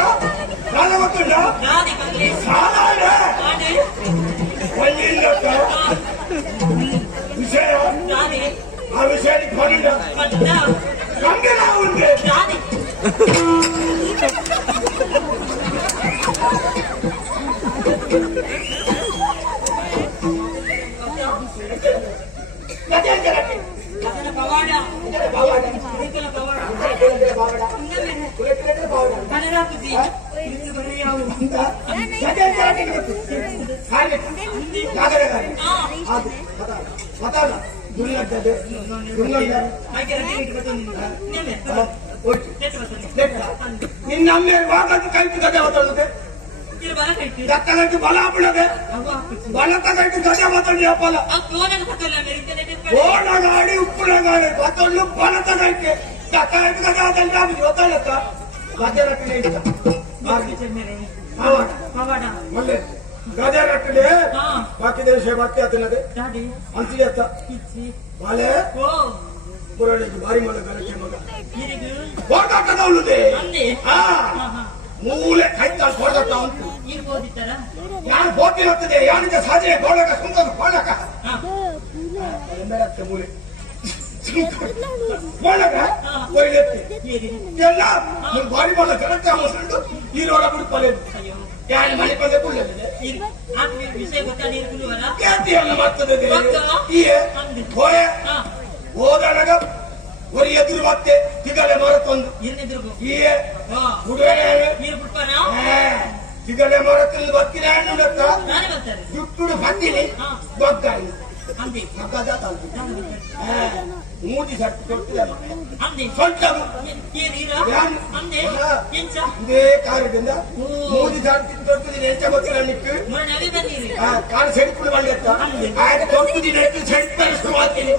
ಸಾಲ ಗೊತ್ತಿಲ್ಲ ನಾದಿ ಕಲ್ಲಿ ಸಾಲ ಆಡೆ ನಾದಿ ಒಳ್ಳಿಲ್ಲ ವಿಷಯ ನಾದಿ ಆ ವಿಷಯಕ್ಕೆ ಹೊರಡ ಮತ್ತ ನಮ್ಗೆ ನಾವು ಉಂಟೆ ನಾದಿ ಪವಾಡ ಪವಾಡ ಪವಾಡ ಕನ್ನಡ ಬುದ್ಧಿ ಬರೀ ಯಾವ ನಿನ್ನ ಅಮ್ಮೆ ವಾಗದ್ದು ಕೈತು ಗದೆ ಮಾತಾಡುತ್ತೆ ದತ್ತಗಟ್ಟು ಬಲ ಹಾಬಿಡದೆ ಬಲ ತಗಟ್ಟು ಗದೆ ಮಾತಾಡಿ ಅಪ್ಪಲ್ಲ ಓಣ ಗಾಡಿ ಉಪ್ಪುನ ಗಾಡಿ ಮತ್ತೊಂದು ಬಲ ತಗಕ್ಕೆ ದತ್ತಗಟ್ಟು ಗದೆ ಮಾತಾಡಿ ಗೊತ್ತಾಗತ್ತ ಗದೆ ರಟ್ಟಲೆ ಇಷ್ಟ ಒಳ್ಳೆ ಗದೆ ರಟ್ಟಲೆ ಬಾಕಿ ದೇಶ ಬಾಕಿ ಆತನದೆ ಅಂತಿದೆ ಅತ್ತ ಬಾಲೆ ಮುರಳಿಗೆ ಭಾರಿ ಮಗ ಗಲಕ್ಕೆ ಮಗ ಓಟಾಟದವಳುದೆ ಮೂಲೆ ಕೈತಾಲ್ ಕೊಡದಟ್ಟ ಉಂಟು ಇರ್ಬೋದಿತ್ತರ ಯಾರು ಬೋತಿರುತ್ತದೆ ಯಾನಿಂದ ಸಾಧನೆ ಬೋಳಕ ಸುಂದರ ಬೋಳಕ ಮೂಲೆ ಬೋಳಕ ಒಳ್ಳೆತ್ತಿ ಎಲ್ಲ ಬಾರಿ ಬಾಳ ಕರೆಕ್ಟ್ ಆಗೋದು ಈ ರೋಡ ಬಿಡ್ಕೊಳ್ಳೇನು ಯಾರು ಮನೆ ಬಂದೆ ಕುಳ್ಳಲಿದೆ ವಿಷಯ ಗೊತ್ತಾಡಿರ್ಕೊಳ್ಳುವಲ್ಲ ಕೇಳ್ತೀಯಲ್ಲ ಮತ್ತದ ಹೋಯ ಹೋದಳಗ ஒரு எதிர் வார்த்தை திகழை மரத்தொந்து திகழை மரத்தில் ಬತ್ತಿನ ಜುಟ್ಟುಡು ಬಂದಿನಿ ದೊಡ್ಡಾಯಿ ಮೂಡಿ ಸಟ್ಟು ಕೊಟ್ಟಿದೆ ಸ್ವಲ್ಪ ಇದೇ ಕಾರಣದಿಂದ ಮೂಡಿ ಸಟ್ಟು ತೊಟ್ಟಿದ್ದೀನಿ ಎಂಚ ಗೊತ್ತಿಲ್ಲ ನಿಕ್ಕು ಕಾಲು ಸೆಡ್ಕೊಂಡು ಬಂದಿತ್ತ ಆಗ ತೊಟ್ಟಿದ್ದೀನಿ ಸೆಡ್ ಶುರು ಮಾಡ್ತೀನಿ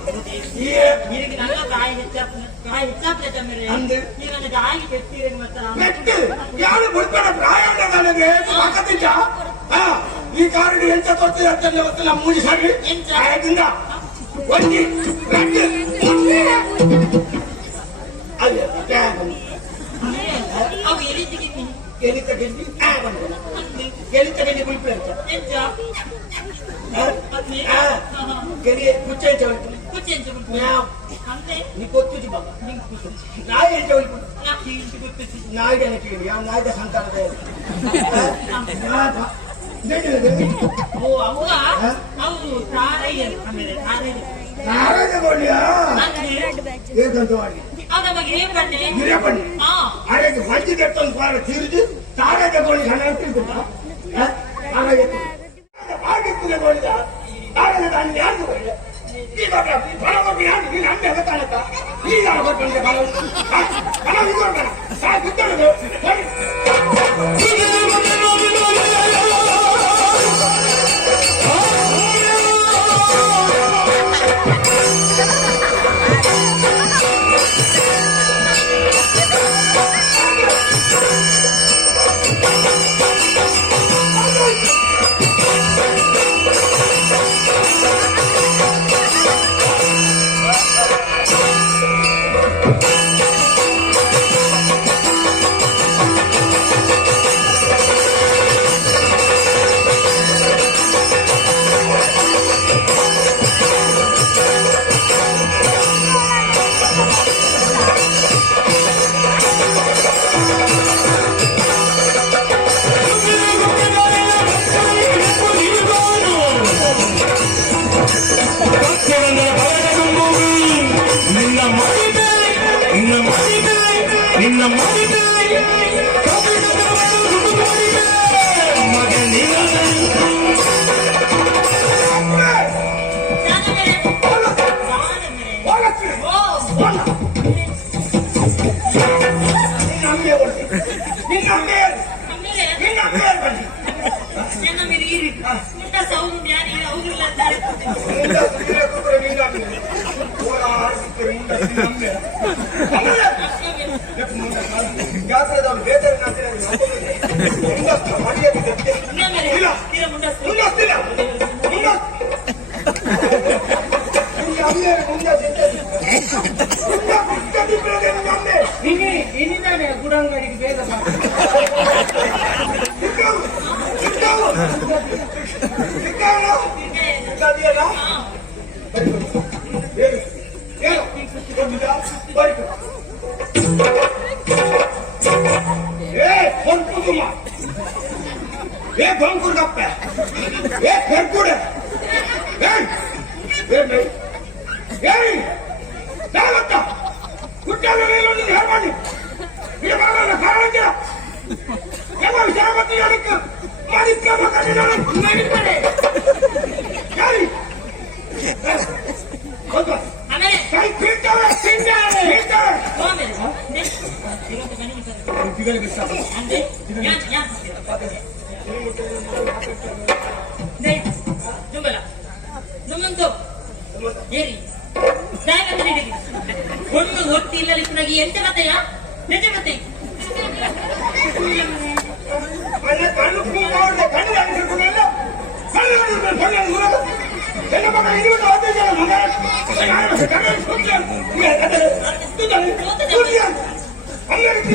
ಯಾರು ಬಿಡ್ಬೇಡ ಪ್ರಾಯ ನನಗೆ ಪಕ್ಕದಿಂದ ಈ ಕಾರಣ ಎಂತ ತೊಟ್ಟಿದೆ ಅಂತ ಗೊತ್ತಿಲ್ಲ ಮೂಡಿ ಸರಿ ಆಯದಿಂದ ಒಂದಿ ಎಲ್ಲಿ ತಗೊಂಡು ಎಲ್ಲಿ ತಗೊಂಡು ಬಿಡ್ಬೇಡ నీకు వచ్చి బాబా నాయ ఏంటి నాయుడు కేಳಿ ಯಾವ ನಾಯ್ದ ಸಂತಾನದ మంచి తెస్తుంది తీర్చి తారా తగ్గోడి అనుకుంటా తారా దాన్ని ఆడుకోండి ಈ ಬರೋದು ಯಾರು ನೀನು ಅಮ್ಮೆ ಗೊತ್ತಾಗತ್ತ ಈಗ ಕೊಟ್ಟಂತೆ ಗುಡಂಗಡಿಗೆ ಬೇಗ ಒಂದು ಹೊಟ್ಟಿ ಇಲ್ಲಲಿಪ್ಪನಾಗಿ ಎಂತ ಕಥೆಯ ನಿಜ ಕಥೆ అందరికీ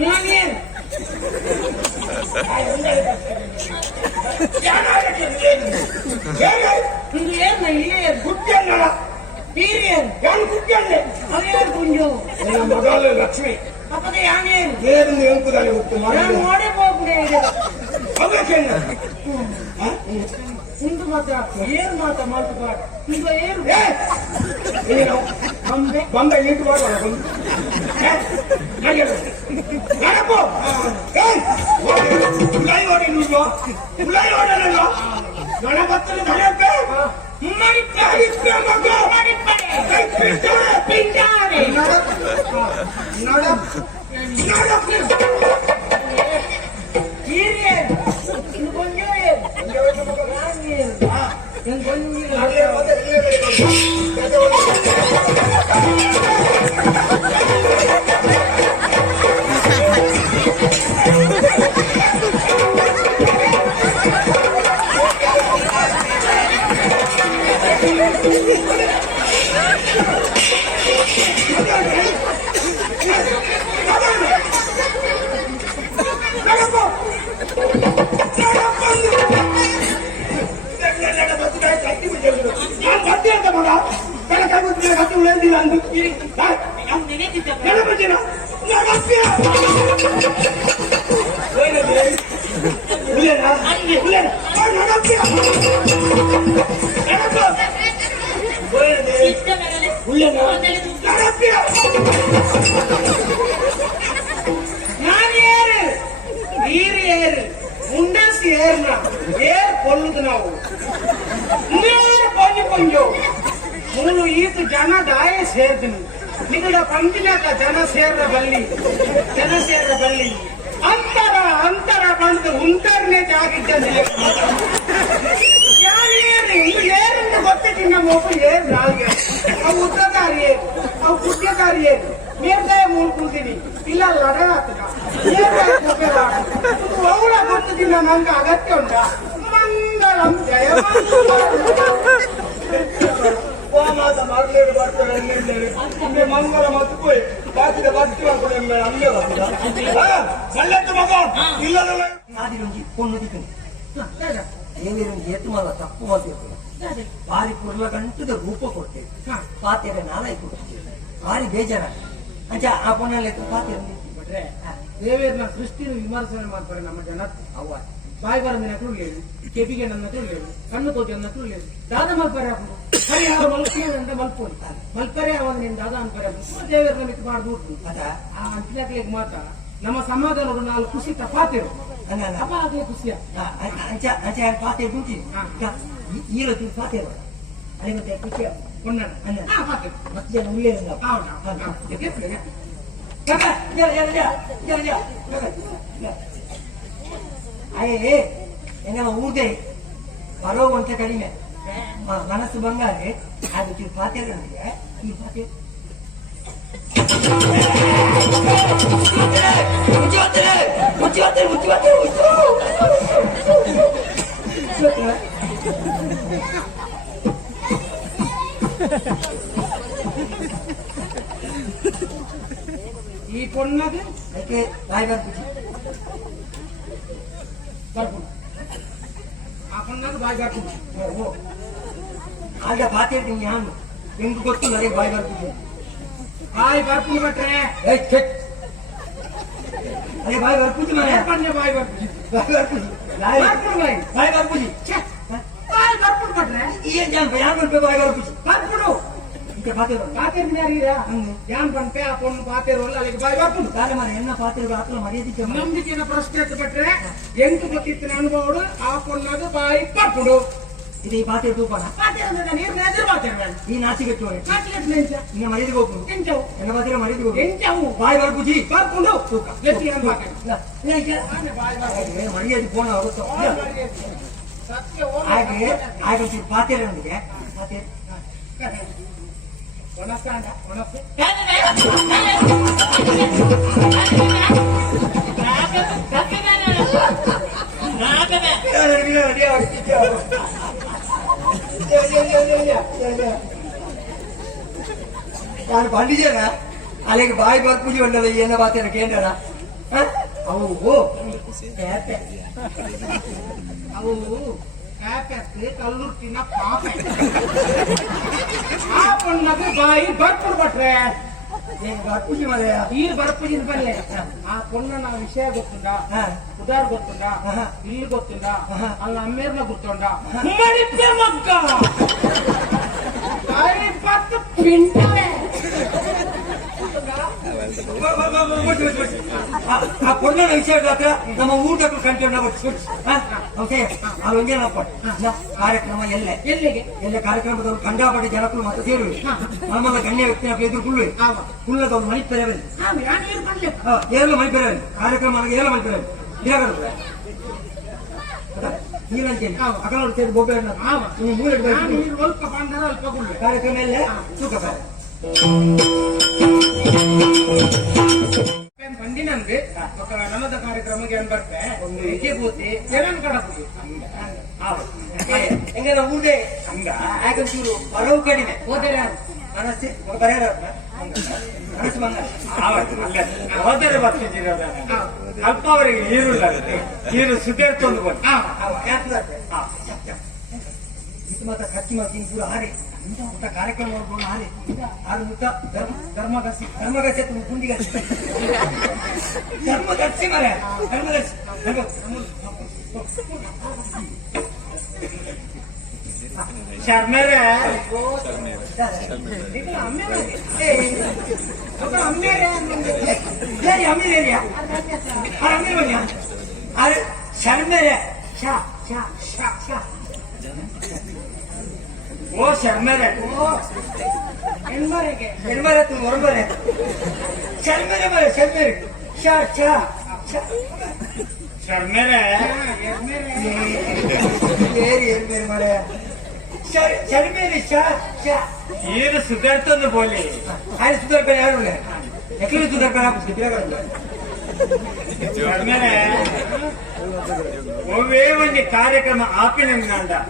ನಾನೇನು ನಿಂದು ಏನ್ ಇಲ್ಲಿ ಕುಟ್ಟಿಯಲ್ಲ ಹೀರೇನು ಯಾನು ಕುಟ್ಟಿಯಲ್ಲೇ ಅದೇನು ಕುಂಜು ನನ್ನ ಮಗಳು ಲಕ್ಷ್ಮಿ ಅಪ್ಪಗೆ ಯಾನೇನು ಏರನ್ನು ಎಂಬುದಾಗಿ ಗೊತ್ತು ನಾನು ನೋಡೇ ಹೋಗ್ಬಿಡೆ ಅವಕ್ಕೆ ನಿಂದು ಮಾತ್ರ ಏನು ಮಾತ ಮಾತುಪಾಡ ನಿಂದು ಏನು ಏನು ನಮ್ದೆ ಬಂದ ಇಟ್ಟು ಮಾಡುವ ಗಣಪತ್ರ ಗಣಪೆ ಹೀರೇನು ಕೊಂಜು ಏನು ಕೊಂಜಿಲ್ಲ నానేరు వీరు ఏరు ఉండేసి ఏరునా ఏరు పొల్లుదు నావు ఇందులో పొంగి పొంగు ಮೂಲು ಈತು ಜನ ದಾಯ ಸೇರ್ತೀನಿ ನಿಗಡ ಪಂಚಿನಾಕ ಜನ ಸೇರ್ರ ಬಲ್ಲಿ ಅಂತರ ಅಂತರ ಬಂದು ಉಂಟರ್ನೇ ಜಾಗಿದ್ದೆ ಏರನ್ನು ಗೊತ್ತಿದ್ದ ಮೊಬ್ಬ ಏರು ನಾಲ್ಗೆ ಅವು ಉದ್ದದಾರಿ ಏರು ಅವು ಕುಡ್ಯದಾರಿ ಏರು ಮೇಲ್ಗಾಯ ಮೂಡ್ಕೊಳ್ತೀನಿ ಇಲ್ಲ ಲಡಾತಕ ಅವಳ ಗೊತ್ತಿದ್ದ ನಂಗೆ ಅಗತ್ಯ ಉಂಟ ಮಂಗಳಂ ಜಯ ಮಾತ ಮರಲೇಡು ಬರ್ತಾರೆ ನಿಮಗೆ ಮಂಗಲ ಮತ್ತು ಪೋಯ್ ಬಾಕಿದ ಭಕ್ತಿ ಮಾಡ್ಕೊಂಡು ಅಮ್ಮೆ ಸಲ್ಲತ್ತು ಮಗ ಇಲ್ಲದಲ್ಲ నాది పొన్నుదికి ఏమి ఎత్తు మళ్ళా తప్పు వాళ్ళు వారి కుర్ల గంటದ ರೂಪ ಕೊಡ್ತೇವೆ ಪಾತ್ರೆ ನಾಳೆ ಕೊಡ್ತೇವೆ ಭಾರಿ ಬೇಜಾರ ಅಂಚ ಆ ಪೊನ್ನ ಲೆಕ್ಕ ಪಾತ್ರೆ ಬಿಟ್ರೆ ದೇವೇರ್ನ ಸೃಷ್ಟಿನ ವಿಮರ್ಶನೆ ಮಾಡ್ತಾರೆ ನಮ್ಮ ಜನ ಅವ್ವ ಬಾಯಿ ಬರದಿನಕ್ಕೂ లేదు ಕೆಪಿಗೆ ನನ್ನಕ್ಕೂ లేదు ಕಣ್ಣು ತೋಚಿ ಅನ್ನಕ್ಕೂ లేదు దాదా మల్పరే అప్పుడు పరిహార మల్పేనంటే మల్పోని మల్పరే అవదు నేను దాదా అన్పరే ದೇವೇರ್ನ ಮಿತ್ ಮಾಡ್ಬಿಟ್ಟು ಅದ ಆ ಅಂತ್ಲಕ್ಕೆ ಮಾತ ನಮ್ಮ ಸಮಾಜದವರು ನಾಲ್ಕು ಖುಷಿ ತಪಾತಿರು ಅಪ್ಪ ಅದೇ ಖುಷಿಯ ಅಂಚ ಅಂಚ ಪಾತ್ರೆ ದುಡ್ಡಿ ಈರತಿ ಪಾತ್ರೆ ಅಲ್ಲಿ ಮತ್ತೆ ಖುಷಿ ఉన్నాడు ಮತ್ತೆ ಉಳ್ಳೇ ಅಯ್ಯೇ ಎಂಗ ಊದೆ ಬರೋ ಅಂತ ಕಡಿಮೆ ಮನಸ್ಸು ಬಂಗಾರೆ ಅದಕ್ಕೆ ಪಾತ್ರೆ ಈ ಪಾತ್ರೆ ఈ పొన్నది అయితే రాయగారు ಬರ್ಕೊಂಡು ಆ పొన్నది ಬಾಯಿ ಬರ್ಕೊಂಡು ಆಗ ಪಾತ್ರೆ ನಾನು ಹೆಂಗ್ ಗೊತ್ತು ನನಗೆ ಬಾಯಿ ಬರ್ತಿದ್ದೆ ಬಾಯಿ ಬರ್ಕೊಂಡು ಬಿಟ್ರೆ ಅರೆ ಬಾಯಿ ಬರ್ಪುಜಿ ಮನೆ ಪಂಜೆ ಬಾಯಿ ಬರ್ಪುಜಿ ಬಾಯಿ ಬರ್ಪುಜಿ ಬಾಯಿ ಬರ್ಪುಜಿ ಬಾಯಿ ಬರ್ಕೊಂಡು ಬಿಟ್ರೆ ಏನ್ ಜಾನ್ ಯಾನ್ ಬರ್ಪೆ ಬಾಯಿ ಬರ್ಪುಜಿ ಬರ್ಕೊಂಡು ఇంకా పాతేరు పాతేరు నేరిరా యాన్ పంపే ఆ పొన్ను పాతేరు వల్ల అలాగే ಬಾಯಿ ಬರ್ಕೊಂಡು ಕಾಲ ಮಾರ ಎನ್ನ ಪಾತೇರು ಆತ್ಮ ಮರ್ಯಾದಿಕ್ಕೆ ನಂಬಿಕೆನ ಪ್ರಶ್ನೆ ಬಿಟ್ರೆ ಎಂಟು ಗೊತ್ತಿತ್ತಿನ ಅನುಭವಡು ಆ పొన్నದು ಬಾಯಿ ಬರ್ಕೊಂಡು ಇದು ಈ ಪಾತೇರು ತೂಪನ ಪಾತೇರು ನೀರು ಎದುರು ಪಾತೇರು ಈ ನಾಚಿಗೆಟ್ಟು ನಾಚಿಗೆಟ್ಟು ನೆಂಚ ಇನ್ನ ಮರ್ಯಾದಿಗೆ ಹೋಗ್ಬೋದು ಎಂಚವು ಎನ್ನ ಪಾತೇರು ಮರ್ಯಾದಿಗೆ ಹೋಗ್ಬೋದು ಎಂಚವು ಬಾಯಿ ಬರ್ಪುಜಿ ಬರ್ಕೊಂಡು ತೂಕ ಗಟ್ಟಿ ಅಂತ ಪಾತೇರು ಮರ್ಯಾದೆ ಫೋನ್ ಆಗುತ್ತೋ ಸತ್ಯ ಹಾಗೆ ಹಾಗೆ ಪಾತೇರು ನೊಂದಿಗೆ ಪಾತೇರು ಒಣಸ್ತಾಂಡ ಒಣಸ್ತು ನಾನು పండిచేనా అలాగే బాయి బర్పుజి ఉండదు ఏన పాతేరు కేంద్రనా ಅವು ಪ್ಯಾಪೆ ಅವು ಪ್ಯಾಪೆತ್ತು ಕಲ್ಲುಟ್ಟಿನ ಪಾಪೆ ಆ ಪೊಣ್ಣದು ಬಾಯಿ ಬರ್ಪುಡ್ ಬಟ್ರೆ ಖುಷಿ ಮರೆಯ ಈ ಬರ್ಪುಜಿನ ಬಲ್ಲೆ ಆ ಪೊಣ್ಣನ ವಿಷಯ ಗೊತ್ತುಂಡ ಉದಾರ್ ಗೊತ್ತುಂಡ ಇಲ್ಲಿ ಗೊತ್ತುಂಡ ಅಲ್ಲ ಅಮ್ಮೇರ್ನ ಗೊತ್ತುಂಡ ಮರಿಪೆ ಮಗ್ಗ ಬಾಯಿ ಪತ್ತು ಪಿಂಟೆ ಆ ಪೊಣ್ಣನ ವಿಷಯ ಹತ್ರ ನಮ್ಮ ಊಟಕ್ಕೂ ಕಂಟಿನ್ಯೂ ಅಲ್ಲೊಂಗೇನಪ್ಪ ಕಾರ್ಯಕ್ರಮ ಎಲ್ಲೆ ಕಾರ್ಯಕ್ರಮದವರು ಕಂಡಾಪಟ್ಟೆ ಜನಕ್ಕೂ ಮತ್ತೆ ಸೇರುವೆ ನಮ್ಮನ್ನ ಗಣ್ಯ ವ್ಯಕ್ತಿನ ಎದುರುಕೊಳ್ಳುವೆ ಕುಳ್ಳದವ್ರು ಮಣಿಪೆರವಲ್ಲಿ ಏರಲು ಮಣಿಪೆರವಲ್ಲಿ ಕಾರ್ಯಕ್ರಮ ಏರಲು ಮಣಿಪೆರವಲ್ಲಿ ಹೇಗಾಗುತ್ತೆ ನೀರಂತೇಳಿ ಅಕಲೋಡು ಸೇರಿ ಬೊಬ್ಬೆ ಮೂಲೆ ಸ್ವಲ್ಪ ಬಂದರೆ ಅಲ್ಪ ಗುಳ್ಳೆ ಕಾರ್ಯಕ್ರಮ ಎಲ್ಲ ತೂಕ ಬಂದಿನಂದ್ರೆ ನಮ್ಮದ ಕಾರ್ಯಕ್ರಮಕ್ಕೆ ಏನ್ ಬರ್ತೆ ಒಂದು ಹೆಜ್ಜೆ ಕೂತಿ ಏನನ್ ಕಡಪು ಹೆಂಗ ಊಟೆ ಹಂಗ ಯಾಕಂಚೂರು ಬರವು ಕಡಿಮೆ ಹೋದರೆ ಮನಸ್ಸು ಬರೆಯಾರ ಮನಸ್ಸು ಬಂದ ಹೋದರೆ ಬರ್ತಿದ್ದೀರ ಅಲ್ಪ ಅವರಿಗೆ ನೀರುಲ್ಲ ನೀರು ಸುಧಾರಿಸ್ಕೊಂಡು ಬಂದು ಮಾತ್ರ ಖರ್ಚು ಮಾಡ್ತೀನಿ ಪೂರ ಹಾರಿ ಊಟ ಕಾರ್ಯಕ್ರಮ ಮಾಡ್ಕೊಂಡು ಹಾರಿ ಆರು ಊಟ ಧರ್ಮಗಸಿ ಗುಂಡಿಗಸಿ ಧರ್ಮಗಸಿ ಮರ ಧರ್ಮಗಸಿ ಶರ್ಮೇರೆ ಅಮೀರೇರಿಯಾ ಅಮೀರ್ ಬನ್ನಿ ಅರೆ ಶರ್ಮೇರೆ ಶಾ ಶಾ ಶಾ ಶಾ ಓ ಶರ್ಮೇರೆ ಹೆಣ್ಮರೆ ತುಂಬ ಹೊರಬರೆ ಶರ್ಮೇರೆ ಮರೆ ಶರ್ಮೇರೆ ಶಾ ಶಾ ಶರ್ಮೇರೆ ಹೆಣ್ಮೇರೆ ಮರೆ ಶರ್ಮೇರೆ ಶಾ ಶಾ ನೀರು ಸುಧಾರಿಸ್ಕೊಂಡು ಬೋಲಿ ఆయన సుధాకర్ యారు ఎక్కడ సుధాకర్ ಶರ್ಮೇರೆ ಒವೇ ಒಂದು ಕಾರ್ಯಕ್ರಮ ಆಪಿನಂದ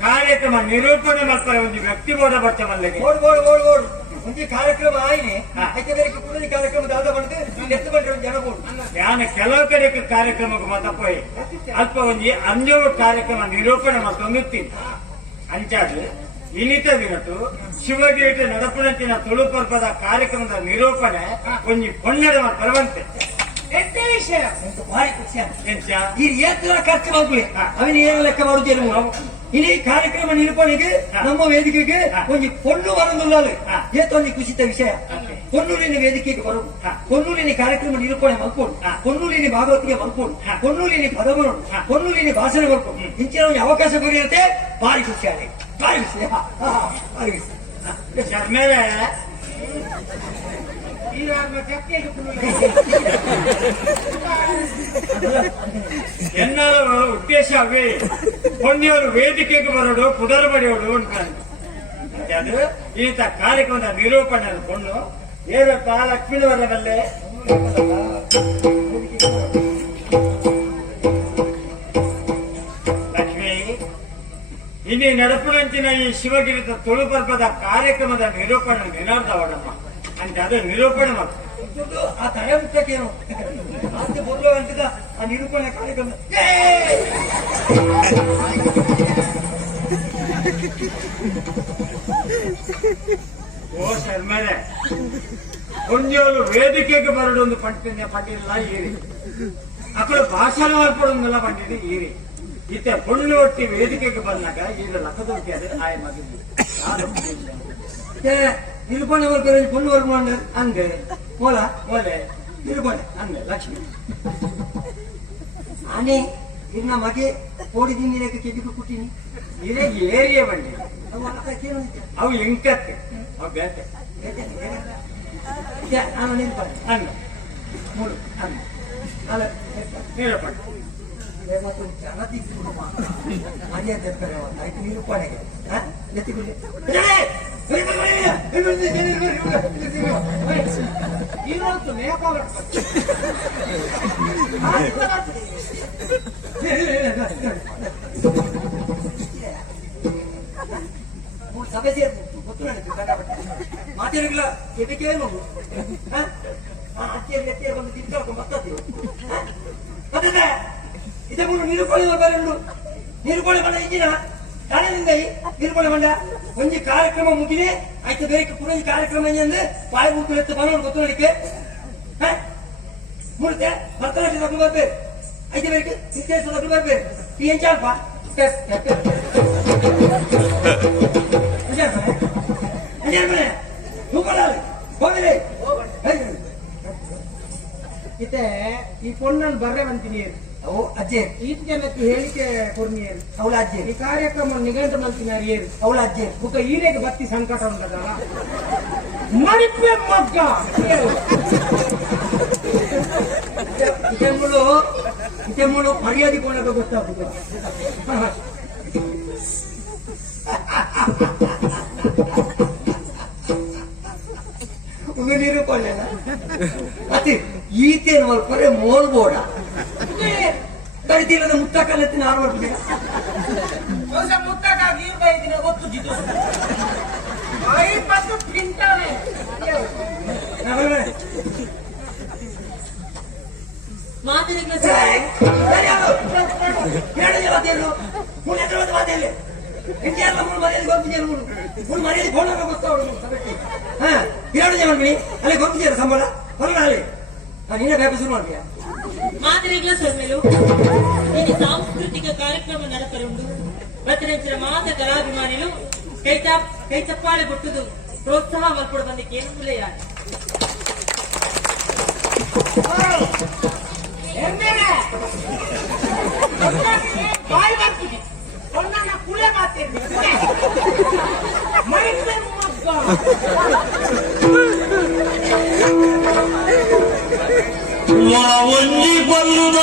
ಕಾರ್ಯಕ್ರಮ ನಿರೂಪಣೆ ಮಾಡ್ತಾರೆ ಒಂದು ವ್ಯಕ್ತಿ ಬೋಧ ಬರ್ತಾ ಮಲ್ಲಿಗೆ ಓಡ್ ಓಡ್ ಓಡ್ ಓಡ್ ಒಂದು ಕಾರ್ಯಕ್ರಮ ಆಯ್ನೆ ಐದಕ್ಕೆ ಕೂಡ ಕಾರ್ಯಕ್ರಮ ದಾದ ಬಂದು ಎಷ್ಟು ಬಂದ್ರೆ ಜನ ಬೋಡ್ ನಾನು ಕೆಲವು ಕಡೆ ಕಾರ್ಯಕ್ರಮಕ್ಕೆ ಮತಪ್ಪೋಯಿ ಅಲ್ಪ ಒಂದು ಅಂಜೋಡು ಕಾರ್ಯಕ್ರಮ ನಿರೂಪಣೆ ಮಾಡ್ಕೊಂಡಿರ್ತೀನಿ ಅಂಚಾದು ಇನ್ನಿತ ದಿನಟ್ಟು ಶಿವಗಿರಿಟ ನಡಪುಣಂಚಿನ ತುಳುಪರ್ಪದ ಕಾರ್ಯಕ್ರಮದ ನಿರೂಪಣೆ ಒಂದು ಪೊನ್ನಡ ಬರುವಂತೆ ಎಷ್ಟೇ ವಿಷಯ ಭಾರಿ ಖುಷಿ ಎಂಚ ಈ ಏತರ ಖರ್ಚು ಮಾಡ್ಕೊಳ್ಳಿ ಅವನ ಏನು ಲೆಕ್ಕ ಮಾಡುತ್ತೇನೆ ಇಡೀ ಕಾರ್ಯಕ್ರಮ ನಿರೂಪಣೆಗೆ ನಮ್ಮ ವೇದಿಕೆಗೆ ಒಂದು ಪೊಣ್ಣು ಬರುವುದಿಲ್ಲ ಏತೊಂದು ಖುಷಿತ ವಿಷಯ ಕೊನ್ನೂರಿನ ವೇದಿಕೆಗೆ ಬರುವುದು ಕೊನ್ನೂರಿನ ಕಾರ್ಯಕ್ರಮ ನಿರೂಪಣೆ ಮಾಡ್ಕೊಂಡು ಕೊನ್ನೂರಿನ ಭಾಗವತಿಗೆ ಮಾಡ್ಕೊಂಡು ಕೊನ್ನೂರಿನ ಪದ ಮಾಡೋದು ಕೊನ್ನೂರಿನ ಭಾಷಣ ಮಾಡ್ಕೊಂಡು ಇಂಚಿನ ಒಂದು ಅವಕಾಶ ಬರೆಯುತ್ತೆ ಭಾರಿ ಖುಷಿ ಆಗಿ ಭಾರಿ ವಿಷಯ ಭಾರಿ ವಿಷಯ ಶರ್ಮೇರೆ ಎನ್ನಾರು ಉದ್ದೇಶ ಅವೇ ಪೊನ್ನಿಯವರು ವೇದಿಕೆಗೆ ಬರೋಡು ಪುದರ್ ಬಡಿಯೋಡು ಅಂತ ಅದು ಈತ ಕಾರ್ಯಕ್ರಮದ ನಿರೂಪಣೆ ಕೊಂಡು ಏನಪ್ಪ ಲಕ್ಷ್ಮೀವರವಲ್ಲೇ ಲಕ್ಷ್ಮಿ ಇಲ್ಲಿ ನಡಪುಣಂಚಿನ ಈ ಶಿವಗಿರಿದ ತುಳುಪರ್ಪದ ಕಾರ್ಯಕ್ರಮದ ನಿರೂಪಣೆ ನಿನಾರ್ದವಡಮ್ಮ ಅಂತ ಅದು ನಿರೂಪಣೆ ಮಾಡ್ತಾರೆ ಆ ತಡೆಮುಟ್ಟಕ್ಕೇನು ಆಚೆ ಬರಲು ಅಂತಿದ್ದ ಆ ನಿರೂಪಣೆ ಕಾರ್ಯಕ್ರಮ ಓ ಶರ್ಮರೆ ಒಂಜೋಳು ವೇದಿಕೆಗೆ ಬರಡು ಒಂದು ಪಂಡಿಲ್ಲ ಈರಿ ಅಕ್ಕಳು ಭಾಷಣ ಮಾಡ್ಕೊಡೋದಿಲ್ಲ ಪಂಡಿದ್ದು ಈರಿ ಈತ ಪೊಣ್ಣು ಒಟ್ಟಿ ವೇದಿಕೆಗೆ ಬಂದಾಗ ಈಗ ಲಕ್ಕದೊಟ್ಟಿ ಅದೇ ಆಯ ಮಗಿದ್ದು ನಿರೂಪಣೆ ಬರ್ತಾರೆ ಪೊಣ್ಣು ವರ್ಗ ಮಾಡ ಹಂಗೆ ಮೂಲ ಓಲೆ ನಿರೂಪಣೆ ಅಂದೆ ಲಕ್ಷ್ಮಿ ಆನೆ ಇನ್ನ ಮಗೆ ಕೋಡಿದೀನಿ ಕೆಜಿಗೆ ಕೊಟ್ಟಿನಿ ಇದೇ ಏರಿಯಾ ಬಂಡಿ ಅವು ಎಂಕತ್ತೆ ಅವು ಬೇಟೆ ನಾನು ನಿರೂಪಣೆ ಅನ್ನ ಮೂರು ಅನ್ನ ಅಲ್ಲ ನಿರೂಪಣೆ ಮತ್ತು ಜನತಿ ಮರ್ಯಾದೆ ಇರ್ತಾರೆ ಆಯ್ತು ನಿರೂಪಣೆಗೆ ಎತ್ತಿಕೊಳ್ಳಿ ಇವತ್ತು ನೇಪಾಳ ಸಭೆ ಸೇರ್ತು ಗೊತ್ತು ನನಗೆ ಕಂಡಪಟ್ಟೆ ಮಾತಾಡಿಲ್ಲ ಎದಕ್ಕೇನು ಅಚ್ಚೇರಿ ಎತ್ತಿ ಬಂದು ತಿರ್ಕೊಂಡು ಬರ್ತದೆ ಮತ್ತೆ ಇದೇ ಮುಂದೆ ನೀರುಕೊಳ್ಳಿ ಬೇರೆ ಉಂಟು ನೀರುಕೊಳ್ಳಿ ಬಂಡ ಈಗಿನ ತಾಳೆದಿಂದ ನೀರುಕೊಳ್ಳಿ ಬಂಡ ಒಂಜಿ ಕಾರ್ಯಕ್ರಮ ಮುಗಿನೇ ಆಯ್ತು ಬೇರೆ ಪುನಃ ಕಾರ್ಯಕ್ರಮ ಅಂದ್ರೆ ಪಾಯ ಮುಟ್ಟು ಎತ್ತು ಬರೋದು ಗೊತ್ತು ನಡಿಕೆ ಮುಡ್ತೆ ಭರತನಾಟ್ಯ ತಗೊಂಡು ಬರ್ಬೇಕು ಐದು ಬೇರೆ ವಿಶೇಷ ತಗೊಂಡು ಬರ್ಬೇಕು ಈ ಎಂಚಾಲ್ಪ ಇತ್ತೆ ಈ ಪೊಣ್ಣನ್ನು ಬರ್ರೆ ಬಂತೀನಿ ಅವು ಅಜ್ಜೆ ಈತ ಜನಕ್ಕೆ ಹೇಳಿಕೆ ಕೊರ್ನಿ ಅವಳ ಅಜ್ಜೆ ಈ ಕಾರ್ಯಕ್ರಮ ನಿಗಂಟ ಮಲ್ತಿನಾರಿ ಏರು ಅವಳ ಅಜ್ಜೆ ಬುಕ್ಕ ಈರೆಗೆ ಬತ್ತಿ ಸಂಕಟ ಉಂಟದ ಮರಿಪೆ ಮಗ್ಗ ಇದೇ ಮೂಳು ಮರ್ಯಾದೆ ಕೊಂಡಾಗ ಗೊತ್ತಾಗ್ತದೆ ಒಮ್ಮೆ ನೀರು ಕೊಳ್ಳಲ್ಲ ಮತ್ತೆ ಈತೇನು ಮಲ್ಪರೆ ಮೋಲ್ಬೋಡ ಕಡಿತಿಲ್ಲದ ಮುತ್ತಕಲ್ಲೆತ್ತಿನ ಆರು ಮಾಡ್ಬಿಟ್ಟಿಲ್ಲ ಮುತ್ತಾಗ ನೀರು ಬೈದಿನ ಗೊತ್ತು ಜಿದ್ದು ಐ ಪತ್ತು ಪಿಂಟಾನೆ ಮಾತಿನ ಅಲ್ಲಿ ಗೊತ್ತಿದ್ದೀರ ಸಂಬಳ ಬರೋಣ ಅಲ್ಲಿ ನೀನೇ ಬೇಗ ಶುರು ಮಾಡ್ತೀಯ ಮಾತಿನ ಸೊಮ್ಮೆಲು ఇది సాంస్కృతిక కార్యక్రమ నడపరుండు ప్రతిరించిన మాత కళాభిమానులు కై చప్పాలి కొట్టుదు ప్రోత్సాహం అల్పడు మందికి ఏం లేయాలి ಬಾಯಿ ಬರ್ತೀನಿ ನನ್ನ ಕುಳೆ ಮಾತೇನೆ ಮರಿಪೆ ಮಗ್ಗ ಒಂಜಿ ಬಲ್ಲುದ